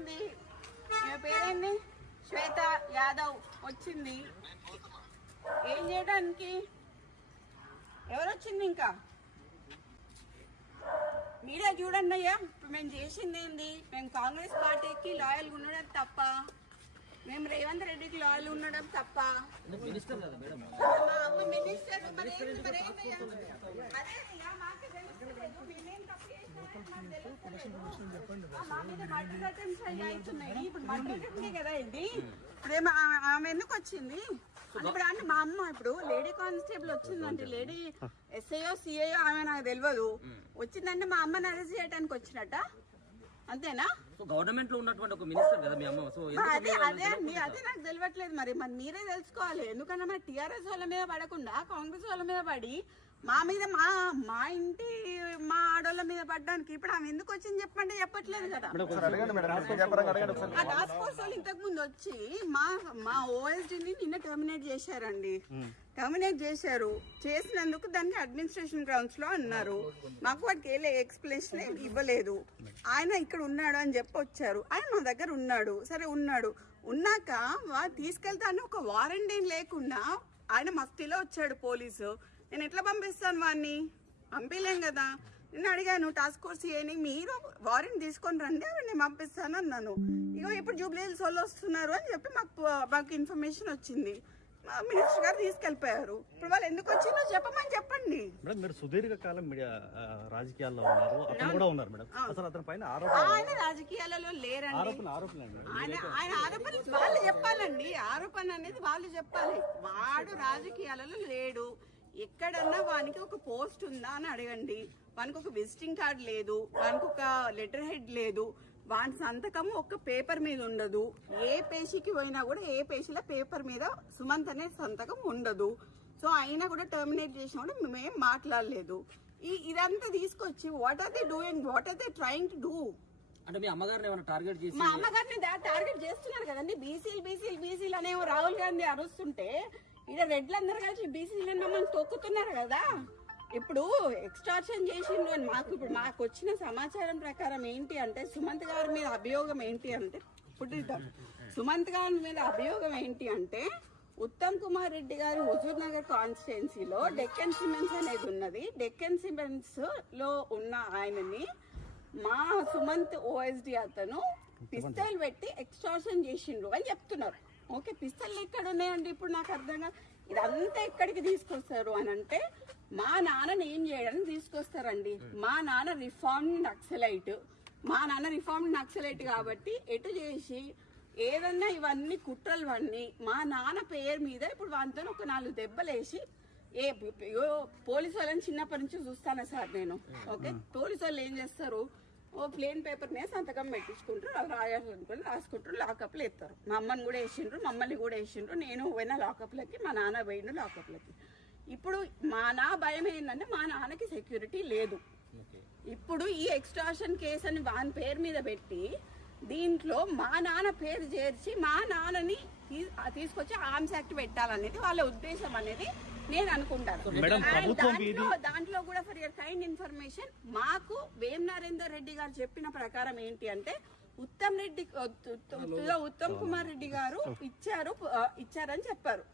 వచ్చింది, పేరేంది శ్వేత యాదవ్ వచ్చింది. ఏం చేయడానికి? ఎవరు వచ్చింది? ఇంకా మీరే చూడండి అయ్యా. ఇప్పుడు మేము చేసింది ఏంది? మేము కాంగ్రెస్ పార్టీకి లాయల్గా ఉండడం తప్ప, మేము రేవంత్ రెడ్డికి లాయల్ ఉండడం తప్ప. మా అమ్మ మినిస్టర్ అవుతున్నాయి కదా. ఇది ఇప్పుడు ఆమె ఎందుకు వచ్చింది ఇప్పుడు అంటే మా అమ్మ ఇప్పుడు లేడీ కానిస్టేబుల్ వచ్చిందంటే, లేడీ ఎస్ఐఓ సిఐఓ ఆమె నాకు తెలియదు, వచ్చిందంటే మా అమ్మని అరెస్ట్ చేయడానికి వచ్చినట్ట, అంతేనా? గవర్నమెంట్ లో ఉన్నటువంటి ఒక మినిస్టర్ కదా మీ అమ్మ. సో అదే అండి, అదే నాకు తెలియట్లేదు. మరి మీరే తెలుసుకోవాలి. ఎందుకన్నా మరి టీఆర్ఎస్ వాళ్ళ మీద పడకుండా కాంగ్రెస్ వాళ్ళ మీద పడి మా మీద మా ఇంటి మా ఆడోళ్ళ మీద పడ్డానికి ఇప్పుడు ఆమె ఎందుకు వచ్చింది చెప్పండి, చెప్పట్లేదు కదా. ఆ టాస్క్ ఫోర్స్ వాళ్ళు ఇంతకు ముందు వచ్చి మా ఓఎస్డీని నిన్న టర్మినేట్ చేశారండి. టర్మినేట్ చేశారు. చేసినందుకు దానికి అడ్మినిస్ట్రేషన్ గ్రౌండ్స్ లో అన్నారు. మాకు వాటికి ఏ ఎక్స్ప్లెనేషన్ ఇవ్వలేదు. ఆయన ఇక్కడ ఉన్నాడు అని చెప్పి వచ్చారు. ఆయన మా దగ్గర ఉన్నాడు. సరే ఉన్నాక తీసుకెళ్తాను ఒక వారెంట్ ఏం లేకుండా ఆయన మఫ్టీలో వచ్చాడు పోలీసు. నేను ఎట్లా పంపిస్తాను వాడిని? పంపించలేం కదా. నేను అడిగాను టాస్క్ ఫోర్స్ ఏని, మీరు వారెంట్ తీసుకొని రండి అవి నేను పంపిస్తాను అన్నాను. ఇగో ఇప్పుడు జూబ్లీ హిల్స్ వాళ్ళు వస్తున్నారు అని చెప్పి మాకు ఇన్ఫర్మేషన్ వచ్చింది. మినిస్టర్ గారు తీసుకెళ్లిపోయారు. ఇప్పుడు వాళ్ళు ఎందుకు వచ్చిందో చెప్పమని చెప్పండి. మేడం మీరు సుదీర్ఘకాలం రాజకీయాల్లో ఉన్నారు, అతను కూడా ఉన్నారు మేడం. అసలు అతని పైన ఆయన రాజకీయాలలో లేరండి. ఆయన ఆరోపణలు వాళ్ళు చెప్పాలండి. ఆరోపణ అనేది వాళ్ళు చెప్పాలి. వాడు రాజకీయాలలో లేడు. ఎక్కడన్నా వానికి ఒక పోస్ట్ ఉందా అని అడగండి. వానికి ఒక విజిటింగ్ కార్డు లేదు, వానికి ఒక లెటర్ హెడ్ లేదు, వాని సంతకం ఒక్క పేపర్ మీద ఉండదు. ఏ పేషీకి పోయినా కూడా ఏ పేషీలో పేపర్ మీద సుమంత్ అనే సంతకం ఉండదు. సో అయినా కూడా టర్మినేట్ చేసినా కూడా మేమేం మాట్లాడలేదు. ఇదంతా తీసుకొచ్చి what are they doing, what are they trying to do? అంటే మీ అమ్మగారిని ఏమైనా టార్గెట్ చేసి? మా అమ్మగారిని టార్గెట్ చేస్తున్నారు కదండి. బీసీలు అనేవో రాహుల్ గాంధీ అరుస్తుంటే ఇక్కడ రెడ్లందరూ కలిసి బీసీలను మమ్మల్ని తొక్కుతున్నారు కదా. ఇప్పుడు ఎక్స్టార్షన్ చేసిండ్రు అని మాకు వచ్చిన సమాచారం ప్రకారం ఏంటి అంటే, సుమంత్ గారి మీద అభియోగం ఏంటి అంటే, సుమంత్ గారి మీద అభియోగం ఏంటి అంటే, ఉత్తమ్ కుమార్ రెడ్డి గారి హుజూర్ నగర్ కాన్స్టిట్యున్సీలో డెక్కన్ సిమెంట్స్ అనేది ఉన్నది. డెక్కన్ సిమెంట్స్ లో ఉన్న ఆయనని మా సుమంత్ ఓఎస్డి అతను పిస్తల్ పెట్టి ఎక్స్టార్షన్ చేసిండ్రు అని చెప్తున్నారు. ఓకే, పిస్తల్ ఎక్కడ ఉన్నాయండి? ఇప్పుడు నాకు అర్థంగా ఇదంతా ఎక్కడికి తీసుకొస్తారు అని అంటే, మా నాన్నని ఏం చేయడానికి తీసుకొస్తారండి. మా నాన్న రిఫార్మ్డ్ నక్సలైట్ కాబట్టి ఎటు చేసి ఏదన్నా ఇవన్నీ కుట్రలు మా నాన్న పేరు మీద ఇప్పుడు వాళ్ళతో ఒక 4 దెబ్బలేసి పోలీసు వాళ్ళని చిన్నప్పటి నుంచి చూస్తాను సార్ నేను. ఓకే, పోలీసు వాళ్ళు ఏం చేస్తారు, ప్లేన్ పేపర్ మీద సంతకం పెట్టించుకుంటారు, అవి రాయాలనుకుని రాసుకుంటారు, లాకప్లు ఎత్తారు. మా అమ్మని కూడా వేసిండ్రు, మమ్మల్ని కూడా వేసిండ్రు. నేను పోయిన లాకప్లకి, మా నాన్న పోయిన లాకప్లకి. ఇప్పుడు నా భయం ఏంటంటే, మా నాన్నకి సెక్యూరిటీ లేదు. ఇప్పుడు ఈ ఎక్స్టార్షన్ కేసు అని వాని పేరు మీద పెట్టి దీంట్లో మా నాన్న పేరు చేర్చి మా నాన్నని తీసుకొచ్చి ఆర్మ్స్ యాక్ట్ పెట్టాలనేది వాళ్ళ ఉద్దేశం అనేది నేను అనుకుంటాను. దాంట్లో కూడా ఫర్ యువర్ కైండ్ ఇన్ఫర్మేషన్, మాకు వేం నరేందర్ రెడ్డి గారు చెప్పిన ప్రకారం ఏంటి అంటే, ఉత్తమ్ కుమార్ రెడ్డి గారు ఇచ్చారని చెప్పారు.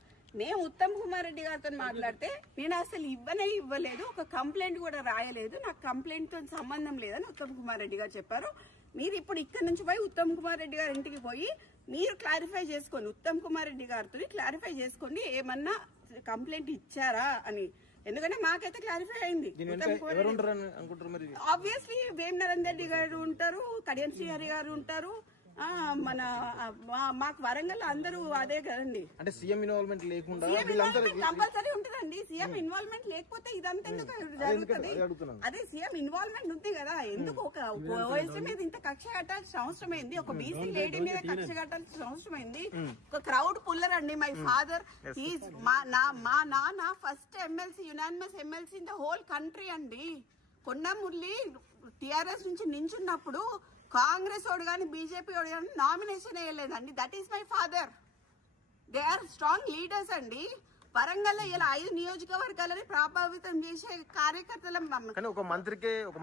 మేము ఉత్తమ్ కుమార్ రెడ్డి గారితో మాట్లాడితే, నేను అసలు ఇవ్వలేదు, ఒక కంప్లైంట్ కూడా రాయలేదు, నాకు కంప్లైంట్ తో సంబంధం లేదని ఉత్తమ్ కుమార్ రెడ్డి గారు చెప్పారు. మీరు ఇప్పుడు ఇక్కడ నుంచి పోయి ఉత్తమ్ కుమార్ రెడ్డి గారి ఇంటికి పోయి మీరు క్లారిఫై చేసుకోండి, ఉత్తమ్ కుమార్ రెడ్డి గారితో క్లారిఫై చేసుకోండి ఏమన్నా కంప్లైంట్ ఇచ్చారా అని. ఎందుకంటే మాకైతే క్లారిఫై అయింది. ఆబ్వియస్లీ వేం నరేందర్ రెడ్డి గారు ఉంటారు, కడియం శ్రీహరి గారు ఉంటారు, మన మాకు వరంగల్ అందరూ అదే కదండి. అంటే సీఎం ఇన్వాల్వ్మెంట్ లేకుండా కంపల్సరీ ఉంటుందండి. సీఎం ఇన్వాల్వ్మెంట్ లేకపోతే ఇదంతా ఎందుకు జరుగుతుంది? అదే సీఎం ఇన్వాల్వ్మెంట్ ఉంది కదా. ఎందుకు ఒక ఓఎస్డీ మీద ఇంత కక్ష కట్టాల్సిన అవసరం అయింది? ఒక బీసీ లేడీ మీద కక్ష కట్టాల్సిన అవసరం అయింది? ఒక క్రౌడ్ పుల్లర్ అండి. మై ఫాదర్ మా నాన్న first MLC, unanimous MLC in the whole country అండి. కొండ మురళి టిఆర్ఎస్ నుంచి నించున్నప్పుడు కాంగ్రెస్ వాడు కానీ బీజేపీ వాడు కానీ నామినేషన్ వేయలేదండి. That is my father. They are strong leaders అండి. వరంగల్లో ఇలా 5 నియోజకవర్గాలని ప్రభావితం చేసే కార్యకర్తల కానీ ఒక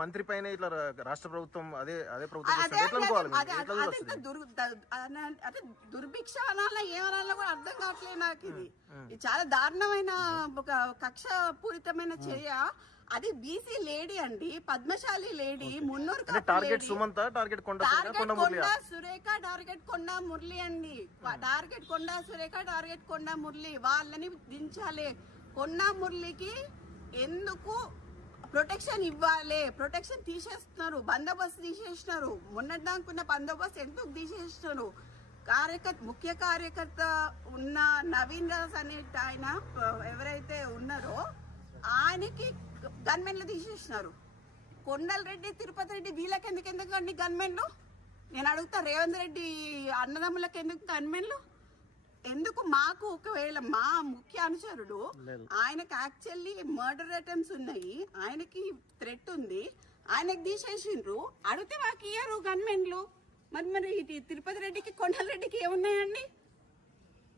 మంత్రి పైన ఇట్లా రాష్ట్ర ప్రభుత్వం అదే ప్రభుత్వం అదే చేస్తే ఎట్లా అనుకోవాలి మీరు? అదే ఎట్లా అదే చూడాల్సింది? అదే దుర్భిక్ష అనాలా ఏమనాలో కూడా అర్థం కావట్లేదు నాకు. ఇది చాలా దారుణమైన ఒక కక్ష పూరితమైన చర్య. అది బీసీ లేడీ అండి, పద్మశాలి లేడీ, మున్నూరు టార్గెట్ సుమంత, టార్గెట్ కొండ సురేఖ, టార్గెట్ కొండ మురళి అండి. టార్గెట్ కొండ సురేఖ, టార్గెట్ కొండ మురళి, వాళ్ళని దించాలి. కొండ మురళికి ఎందుకు ప్రొటెక్షన్ ఇవ్వాలి? ప్రొటెక్షన్ తీసేస్తున్నారు, బందోబస్తు తీసేస్తున్నారు. మొన్నటిదాకున్న బందోబస్తు ఎందుకు తీసేస్తున్నారు? ముఖ్య కార్యకర్త ఉన్న నవీన్ రాజ్ అనే ఆయన ఎవరైతే ఉన్నారో ఆయనకి గన్మెన్లు తీసేసినారు. కొండలరెడ్డి, తిరుపతి రెడ్డి వీళ్ళకి ఎందుకు అండి గన్మెన్లు? నేను అడుగుతా, రేవంత్ రెడ్డి అన్నదమ్ములకు ఎందుకు గన్మెన్లు? ఎందుకు? మాకు ఒకవేళ మా ముఖ్య అనుచరుడు ఆయనకు యాక్చువల్లీ మర్డర్ అటెంప్ట్స్ ఉన్నాయి, ఆయనకి థ్రెట్ ఉంది, ఆయనకు తీసేసిండ్రు. అడిగితే మాకు ఇయ్యరు గన్మెన్లు. మరి తిరుపతి రెడ్డికి, కొండలరెడ్డికి ఏమున్నాయండి?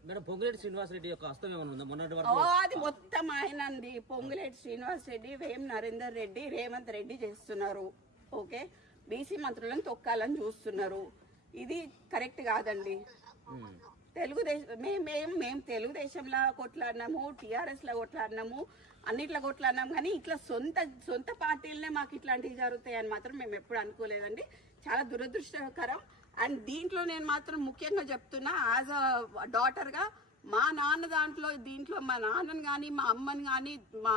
మేడం పొంగులేటి శ్రీనివాస్ రెడ్డి యొక్క హస్తం ఏమైనా ఉందా మొన్నటి వరకు? అది మొత్తం ఆయనండి. పొంగులేటి శ్రీనివాస్ రెడ్డి, వేం నరేందర్ రెడ్డి, రేవంత్ రెడ్డి చేస్తున్నారు. ఓకే, బీసీ మంత్రులను తొక్కాలని చూస్తున్నారు. ఇది కరెక్ట్ కాదండి. తెలుగుదేశం మేము తెలుగుదేశంలో కొట్లాడినాము, టీఆర్ఎస్ లో కొట్లాడినాము, అన్నిట్లో కొట్లాడినాము. కానీ ఇట్లా సొంత పార్టీలనే మాకు ఇట్లాంటివి జరుగుతాయని మాత్రం మేము ఎప్పుడు అనుకోలేదండి. చాలా దురదృష్టకరం. అండ్ దీంట్లో నేను మాత్రం ముఖ్యంగా చెప్తున్నా, యాజ్ అ డాటర్గా, మా నాన్న దీంట్లో మా నాన్నని కానీ, మా అమ్మని కానీ,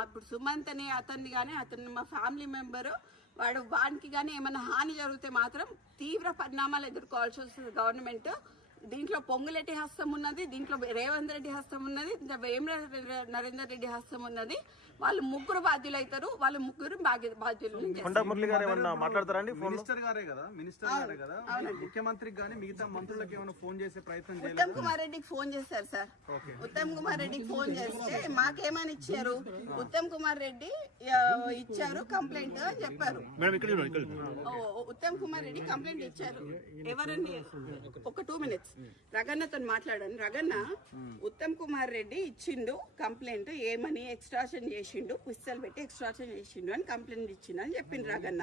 ఇప్పుడు సుమంత్ అనే అతన్ని కానీ, అతను మా ఫ్యామిలీ మెంబరు, వాడికి కానీ ఏమైనా హాని జరిగితే మాత్రం తీవ్ర పరిణామాలు ఎదుర్కోవాల్సి వస్తుంది గవర్నమెంట్. దీంట్లో పొంగులేటి హస్తం ఉన్నది, దీంట్లో రేవంత్ రెడ్డి హస్తం ఉన్నది, వేం నరేందర్ రెడ్డి హస్తం ఉన్నది. వాళ్ళు ముగ్గురు బాధ్యులు అవుతారు. వాళ్ళు ముగ్గురు బాధ్యులు. కొండ మురళి గారు ఏమన్నా మాట్లాడతారండి? మినిస్టర్ గారే కదా ముఖ్యమంత్రికి కానీ మిగతా మంత్రులకు ఏమైనా ఫోన్ చేసే ప్రయత్నం చేయాలి. ఉత్తమ్ కుమార్ రెడ్డికి ఫోన్ చేశారు సార్. ఉత్తమ్ కుమార్ రెడ్డికి ఫోన్ చేస్తే మాకేమని ఇచ్చారు? ఉత్తమ్ కుమార్ రెడ్డి ఇచ్చారు కంప్లైంట్ అని చెప్పారు. ఉత్తమ్ కుమార్ రెడ్డి కంప్లైంట్ ఇచ్చారు. ఎవరండి? ఒక 2 minutes రగన్నతో మాట్లాడాను. రగన్న, ఉత్తమ్ కుమార్ రెడ్డి ఇచ్చిండు కంప్లైంట్, ఏమని ఎక్స్ట్రాషన్ చేసిండు, పిస్తల్ పెట్టి ఎక్స్ట్రాషన్ చేసిండు అని కంప్లైంట్ ఇచ్చిండు అని చెప్పిండు రగన్న.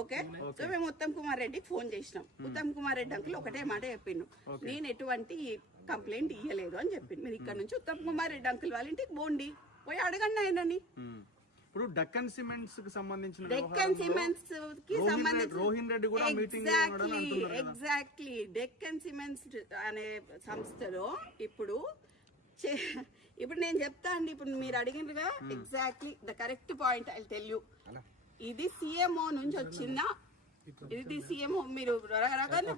ఓకే, సో మేము ఉత్తమ్ కుమార్ రెడ్డికి ఫోన్ చేసినాం. ఉత్తమ్ కుమార్ రెడ్డి అంకుల్ ఒకటే మాట చెప్పిండు, నేను ఎటువంటి కంప్లైంట్ ఇయ్యలేదు అని చెప్పిండు. మీరు ఇక్కడ నుంచి ఉత్తమ్ కుమార్ రెడ్డి అంకుల్ వాళ్ళ ఇంటికి పోండి, పోయి అడగండి ఆయనని. ఇప్పుడు డక్కన్ సిమెంట్స్ కి సంబంధించిన రోహిన్ రెడ్డి కూడా ఎగ్జాక్ట్లీ డెక్కన్ సిమెంట్స్ అనే సంస్థలో ఇప్పుడు నేను చెప్తా అండి. ఇప్పుడు మీరు అడిగినగా exactly the correct point I tell you. ఇది సిఎంఓ నుంచి వచ్చిందా? ఇది సిఎంఓ. మీరు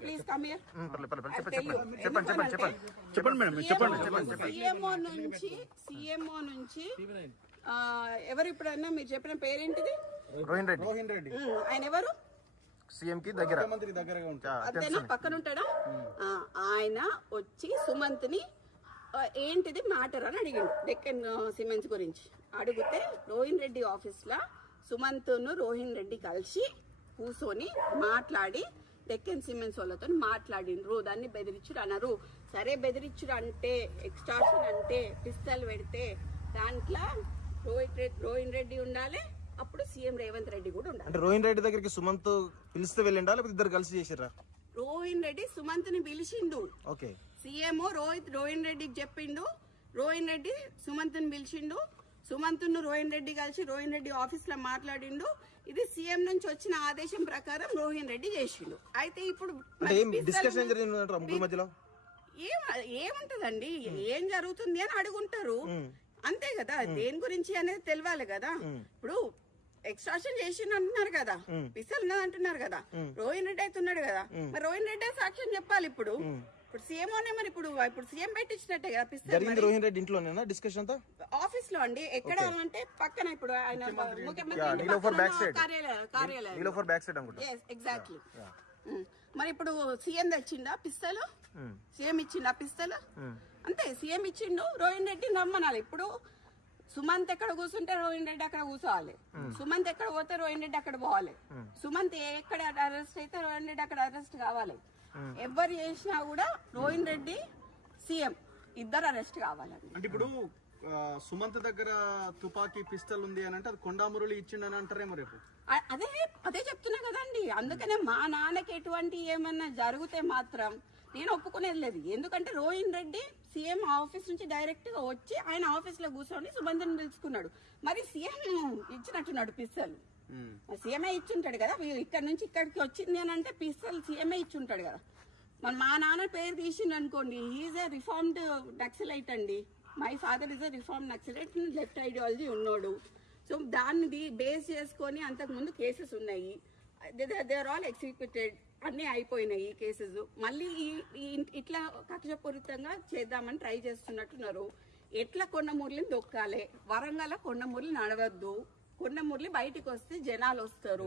ప్లీజ్ కమ్ హియర్. సిఎంఓ నుంచి ఎవరు ఇప్పుడన్నా మీరు చెప్పిన పేరేంటిది? రోహిన్ రెడ్డి. ఆయన ఎవరు? సీఎం కి దగ్గర, అంతేనా? పక్కన ఉంటాడా? ఆయన వచ్చి సుమంత్ ని ఏంటిది మ్యాటర్ అని అడిగాడు డెక్కన్ సిమెంట్స్ గురించి. అడిగితే రోహిన్ రెడ్డి ఆఫీస్ లో సుమంత్ ను రోహిన్ రెడ్డి కలిసి కూర్చొని మాట్లాడి డెక్కన్ సిమెంట్స్ వాళ్ళతో మాట్లాడిండ్రు. దాన్ని బెదిరించుడు అన్నారు. సరే, బెదిరించుడు అంటే, ఎక్స్టార్షన్ అంటే, పిస్తల్ పెడితే దాంట్లో రోహిన్ రెడ్డి ఉండాలి, అప్పుడు సీఎం రేవంత్ రెడ్డి కూడా ఉండాలి. అంటే రోహిన్ రెడ్డి దగ్గరికి సుమంత్ పిలిస్తే వెళ్ళిండా, లేకపోతే ఇద్దరు కలిసి చేసిరా? రోహిన్ రెడ్డి సుమంత్ ని పిలిచిండు. ఓకే, సీఎం రోహిన్ రెడ్డికి చెప్పిండు, రోహిన్ రెడ్డి సుమంత్ ని పిలిచిండు, సుమంత్ ను రోహిన్ రెడ్డి కలిసి రోహిన్ రెడ్డి ఆఫీస్ లో మాట్లాడిండు. ఇది సీఎం నుంచి వచ్చిన ఆదేశం ప్రకారం రోహిన్ రెడ్డి చేసిండు. అయితే ఇప్పుడు ఏముంటదండి, ఏం జరుగుతుంది అని అడుగుంటారు, అంతే కదా. దేని గురించి అనేది తెలియాలి కదా. ఇప్పుడు ఎక్స్ట్రాక్షన్ చేసిండు అంటున్నారు కదా, పిస్తల్ ఉన్నది అంటున్నారు కదా, రోహిన్ రెడ్డి అయితే ఉన్నాడు కదా, మరి రోహిన్ రెడ్డి సాక్ష్యం చెప్పాలి. ఇప్పుడు సీఎం మరి ఇప్పుడు సీఎం పెట్టించినట్టే కదా పిస్తల్. రోహిన్ రెడ్డి ఇంట్లోనేనా డిస్కషన్ అంతా? ఆఫీస్ లో అండి. ఎక్కడ అంటే పక్కన, ఇప్పుడు ఆయన ముఖ్యమంత్రి కార్యాలయం. ఎగ్జాక్ట్లీ. మరి ఇప్పుడు సీఎం తెచ్చిండా పిస్తలు? సీఎం ఇచ్చిండా పిస్తలు? అంతే, సీఎం ఇచ్చిండు, రోహిన్ రెడ్డి నమ్మనాలి. ఇప్పుడు సుమంత్ ఎక్కడ కూర్చుంటే రోహిన్ రెడ్డి అక్కడ కూర్చోవాలి, సుమంత్ ఎక్కడ పోతే రోహిన్ రెడ్డి అక్కడ పోవాలి, సుమంత్ ఎక్కడ అరెస్ట్ అయితే రోహిన్ రెడ్డి అక్కడ అరెస్ట్ కావాలి. ఎవరు చేసినా కూడా రోహిన్ రెడ్డి సీఎం ఇద్దరు అరెస్ట్ కావాలండి. అంటే ఇప్పుడు సుమంత్ దగ్గర తుపాకీ పిస్టల్ ఉంది అని అంటే అది కొండామురళి ఇచ్చిండని అంటారేమో రేపు. అదే అదే చెప్తున్నా కదండి. అందుకనే మా నాన్నకి ఎటువంటి ఏమన్నా జరిగితే మాత్రం నేను ఒప్పుకునేది లేదు. ఎందుకంటే రోహిన్ రెడ్డి సీఎం ఆఫీస్ నుంచి డైరెక్ట్ గా వచ్చి ఆయన ఆఫీస్ లో కూర్చొని సుమంత్ని పిలుచుకున్నాడు. మరి సీఎం ఇచ్చినట్టున్నాడు పిస్తల్. సీఎంఏ ఇచ్చుంటాడు కదా, ఇక్కడ నుంచి ఇక్కడికి వచ్చింది అని అంటే పిస్తల్ సీఎంఏ ఇచ్చుంటాడు కదా. మరి మా నాన్న పేరు తీసిండు అనుకోండి, హీఈస్ ఏ రిఫార్మ్డ్ నక్సలైట్ అండి. My father is a reform naxalite, left ideology ఉన్నాడు. సో దాన్ని బేస్ చేసుకొని అంతకుముందు కేసెస్ ఉన్నాయి. దే ఆర్ ఆల్ ఎగ్జిక్యూటెడ్, అన్నీ అయిపోయినాయి కేసెస్. మళ్ళీ ఇట్లా కక్షపూరితంగా చేద్దామని ట్రై చేస్తున్నట్టున్నారు. ఎట్లా కొండమురళిని దొక్కాలి, వరంగల్ కొండమురళి నడవద్దు, కొండమురళి బయటికి వస్తే జనాలు వస్తారు,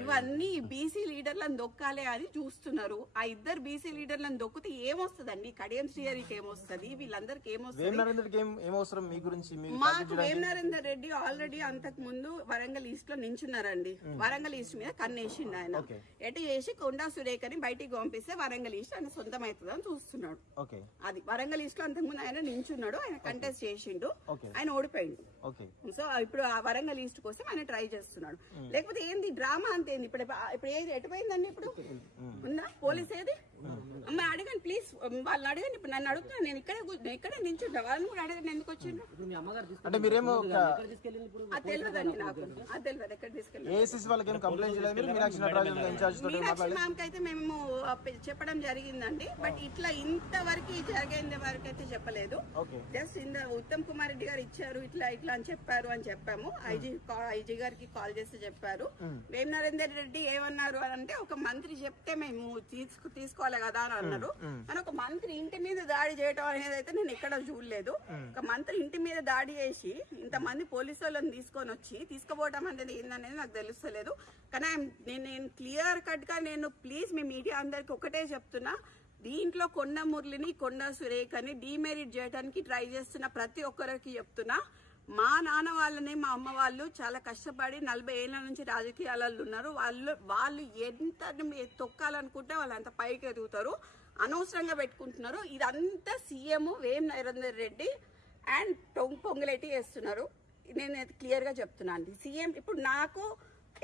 ఇవన్నీ బీసీ లీడర్లను దొక్కాలి అని చూస్తున్నారు. ఆ ఇద్దరు బీసీ లీడర్లను దొక్కితే ఏమొస్తుందండి? కడియం శ్రీహరికి ఏమొస్తుంది, వీళ్ళందరికి ఏమొస్తుంది? మాకు వేం నరేందర్ రెడ్డి ఆల్రెడీ అంతకు ముందు వరంగల్ ఈస్ట్ లో నించున్నారండి. వరంగల్ ఈస్ట్ మీద కన్నేసిండు ఆయన. ఎటు చేసి కొండా సురేఖని బయటికి పంపిస్తే వరంగల్ ఈస్ట్ ఆయన సొంతం అవుతుంది అని చూస్తున్నాడు. అది వరంగల్ ఈస్ట్ లో అంతకు ముందు ఆయన నించున్నాడు, ఆయన కంటెస్ట్ చేసిండు, ఆయన ఓడిపోయిండు. సో ఇప్పుడు ఆ వరంగల్ ఈస్ట్ కోసం ఆయన ట్రై చేస్తున్నాడు. లేకపోతే ఏంది డ్రామా అంతే. ఇప్పుడు ఏది ఎటుపోయిందండి? ఇప్పుడు ఉందా పోలీస్ ఏది? అమ్మ అడగండి ప్లీజ్, వాళ్ళని అడగండి. ఇప్పుడు నన్ను అడుగుతున్నాను, నేను ఇక్కడే నించుంటా, వాళ్ళని కూడా అడగండి ఎందుకు వచ్చిండు అంటే మీరేమో అది తెలియదండి నాకు, అది తెలియదు ఎక్కడ తీసుకెళ్ళి. మీనాక్షి మ్యామ్ కి అయితే మేము చెప్పడం జరిగిందండి, బట్ ఇట్లా ఇంతవరకు జరిగేంత వరకు అయితే చెప్పలేదు. జస్ట్ ఉత్తమ్ కుమార్ రెడ్డి గారు ఇచ్చారు ఇట్లా ఇట్లా అని చెప్పాము. ఐజీ గారికి కాల్ చేసి చెప్పారు. వేం నరేందర్ రెడ్డి ఏమన్నారు అని అంటే, ఒక మంత్రి చెప్తే మేము తీసుకోవాలి కదా అని అన్నారు. కానీ ఒక మంత్రి ఇంటి మీద దాడి చేయడం అనేది అయితే నేను ఎక్కడ చూడలేదు. ఒక మంత్రి ఇంటి మీద దాడి చేసి ఇంతమంది పోలీసు వాళ్ళని తీసుకుపోవడం అనేది ఏందనేది నాకు తెలుస్తలేదు. కానీ నేను క్లియర్ కట్ గా ప్లీజ్ మీ మీడియా అందరికి ఒకటే చెప్తున్నా, దీంట్లో కొండమురళిని కొండా సురేఖని డిమెరిట్ చేయడానికి ట్రై చేస్తున్న ప్రతి ఒక్కరికి చెప్తున్నా, మా నాన్న వాళ్ళని మా అమ్మ వాళ్ళు చాలా కష్టపడి 40 ఏళ్ల నుంచి రాజకీయాలలో ఉన్నారు. వాళ్ళు ఎంత తొక్కాలనుకుంటే వాళ్ళు అంత పైకి ఎదుగుతారు, అనవసరంగా పెట్టుకుంటున్నారు. ఇదంతా CM Vem Narender Reddy and Ponguleti చేస్తున్నారు. నేను క్లియర్ గా చెప్తున్నాను. సీఎం ఇప్పుడు నాకు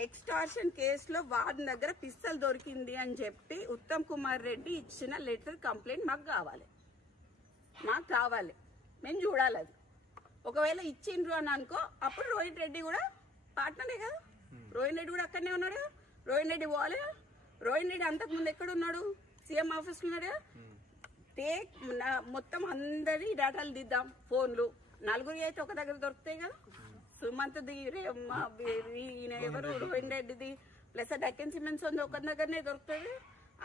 ఎక్స్టార్షన్ కేసులో వాడి దగ్గర పిస్తల్ దొరికింది అని చెప్పి ఉత్తమ్ కుమార్ రెడ్డి ఇచ్చిన లెటర్ కంప్లైంట్ మాకు కావాలి, మేము చూడాలి. అది ఒకవేళ ఇచ్చిండ్రు అని అనుకో, అప్పుడు రోహిన్ రెడ్డి కూడా పార్ట్నరే కదా, రోహిన్ రెడ్డి కూడా అక్కడనే ఉన్నాడు కదా, రోహిన్ రెడ్డి పోవాలి కదా. రోహిన్ రెడ్డి అంతకుముందు ఎక్కడ ఉన్నాడు? సీఎం ఆఫీస్ లో ఉన్నాడు కదా. మొత్తం అందరి డేటాలు దిద్దాం, ఫోన్లు, నలుగురి అయితే ఒక దగ్గర దొరుకుతాయి కదా. సుమంత్ది, ఎవరు రోహిన్ రెడ్డిది ప్లస్ డెక్కన్ సిమెంట్స్ ఉంది ఒక దగ్గరనే దొరుకుతుంది.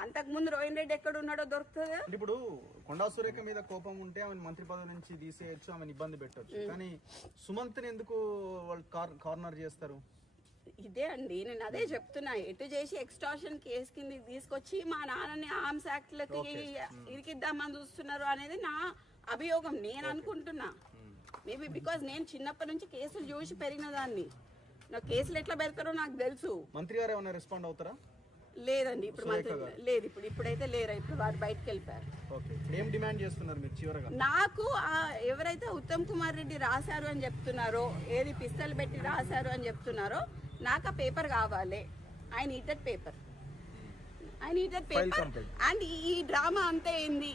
అంతకుముందు రోహిన్ రెడ్డి ఎక్కడ ఉన్నాడో దొరుకుతుంది. ఇప్పుడు కొండా సురేఖ మీద కోపం ఉంటే ఆమె మంత్రి పదవి నుంచి తీసేయచ్చు, ఆమెను ఇబ్బంది పెట్టచ్చు. కానీ సుమంత్ని ఎందుకు వాళ్ళు కార్నర్ చేస్తారు? ఇదే అండి నేను అదే చెప్తున్నా. ఎటు చేసి ఎక్స్టార్షన్ కేసు కింద తీసుకొచ్చి మా నాన్నని ఆర్మ్స్ యాక్ట్ లకి ఇరికిద్దామని చూస్తున్నారు అనేది నా అభియోగం. నేను అనుకుంటున్నా మేబీ బికాస్ నేను చిన్నప్పటి నుంచి కేసులు చూసి పెరిగిన దాన్ని. నాకు కేసులు ఎట్లా పెడతారో నాకు తెలుసు. మంత్రి గారు ఏమైనా రెస్పాండ్ అవుతారా? లేదండి ఇప్పుడు లేదు, ఇప్పుడైతే లేరా, ఇప్పుడు వారు బయటకు వెళ్ళిపోయారు. ఏం డిమాండ్ చేస్తున్నారు మీరు చివరగా? నాకు ఎవరైతే ఉత్తమ్ కుమార్ రెడ్డి రాశారు అని చెప్తున్నారో, ఏది పిస్తల్ పెట్టి రాశారు అని చెప్తున్నారో, నాకు ఆ పేపర్ కావాలి. I need that paper and ఈ డ్రామా అంతా ఏంది?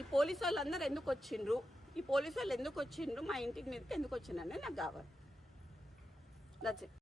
ఈ పోలీసు వాళ్ళందరూ ఎందుకు వచ్చిండ్రు, మా ఇంటికి మీదకి ఎందుకు వచ్చిండ్రు అనేది నాకు కావాలి. That's it.